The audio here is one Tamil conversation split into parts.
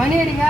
மணி அடிங்க.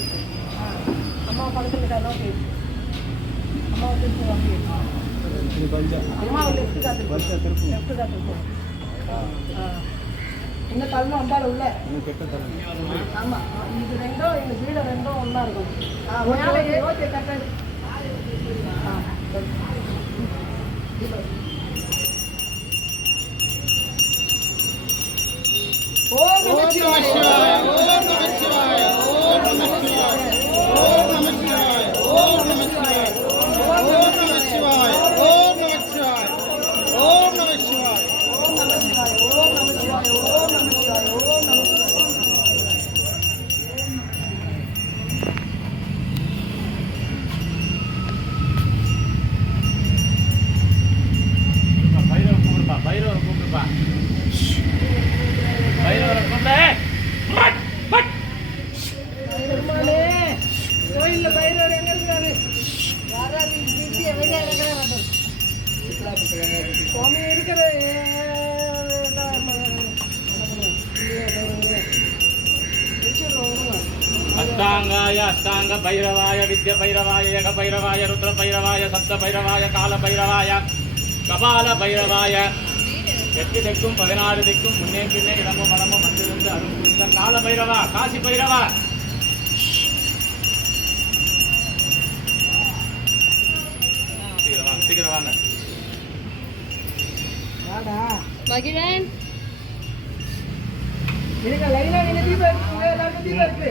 ஐயாவை லெஃப்ட் காட்டுறது அம்மா பக்கத்தில் இருக்காதான் பேசு அம்மா வந்து அம்மா லெஃப்ட் காட்டுறது லெஃப்ட் காட்டுறது இன்னும் தள்ளணும் உள்ள இது ரெண்டும் எங்கள் வீடு ரெண்டும் ஒன்றா இருக்கும் ஓகே ஆ அஷ்டாங்காய அஷ்டாங்க பைரவாய வித்ய பைரவாய யக பைரவாய ருத்ர பைரவாய சப்த பைரவாய கால பைரவாய கபால பைரவாய. எட்டு திக்கும் பதினாறு திக்கும் முன்னே பின்னே இடமும் வளமும் வந்திருந்து அருள் புரிந்த கால பைரவா காசி பைரவா. சீக்கிரம் வாங்க மகிழன். இருங்க லைனா தீபம் இருக்கு எல்லாருக்கும் தீபம் இருக்கு.